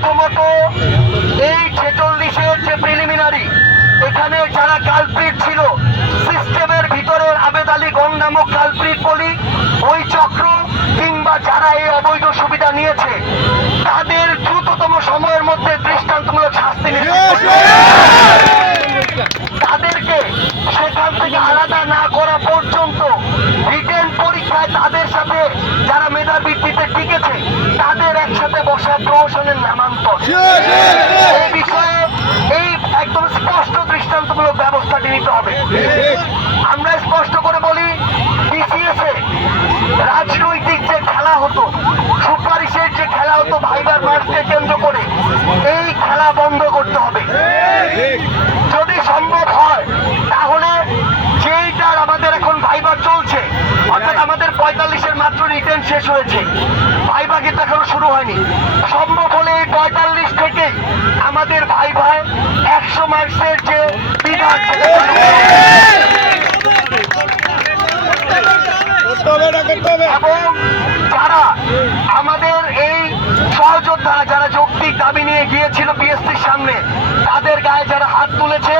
প্রথমত এই ছেচল্লিশের যে প্রিলিমিনারি এখানে যারা কালপ্রিট ছিল সিস্টেমের ভিতরের আবেদ আলী গং নামক কালপ্রিট বলি ওই চক্র কিংবা যারা এই অবৈধ সুবিধা নিয়েছে তাদের দ্রুততম সময়ের মধ্যে দৃষ্টান্তমূলক শাস্তি নিতে তাদেরকে সেখান থেকে আলাদা না করা পর্যন্ত রিটেন পরীক্ষায় তাদের সাথে যারা মেধা বসা প্রহসনের নামান্তর এই বিষয়ে এই একদম স্পষ্ট দৃষ্টান্তমূলক ব্যবস্থাটি নিতে হবে। আমরা স্পষ্ট করে বলি বিসিএস রাজনৈতিক যে খেলা হতো সুপারিশের যে খেলা হতো ভাইবার মার্চকে কেন্দ্র করে এই খেলা বন্ধ করতে হবে। যদি সম্ভব হয় শেষ হয়েছে। ভাইবা কিন্তু এখনও শুরু হয়নি। সম্ভব হলে এই পঁয়তাল্লিশ থেকে আমাদের ভাই ভাই একশো মার্কসের যে বিভাগ সেটা চালু করতে হবে। করতে হবে না করতে হবে। এবং যারা আমাদের এই সহযোদ্ধারা যারা যৌক্তিক দাবি নিয়ে গিয়েছিল বিএসপির সামনে তাদের গায়ে যারা হাত তুলেছে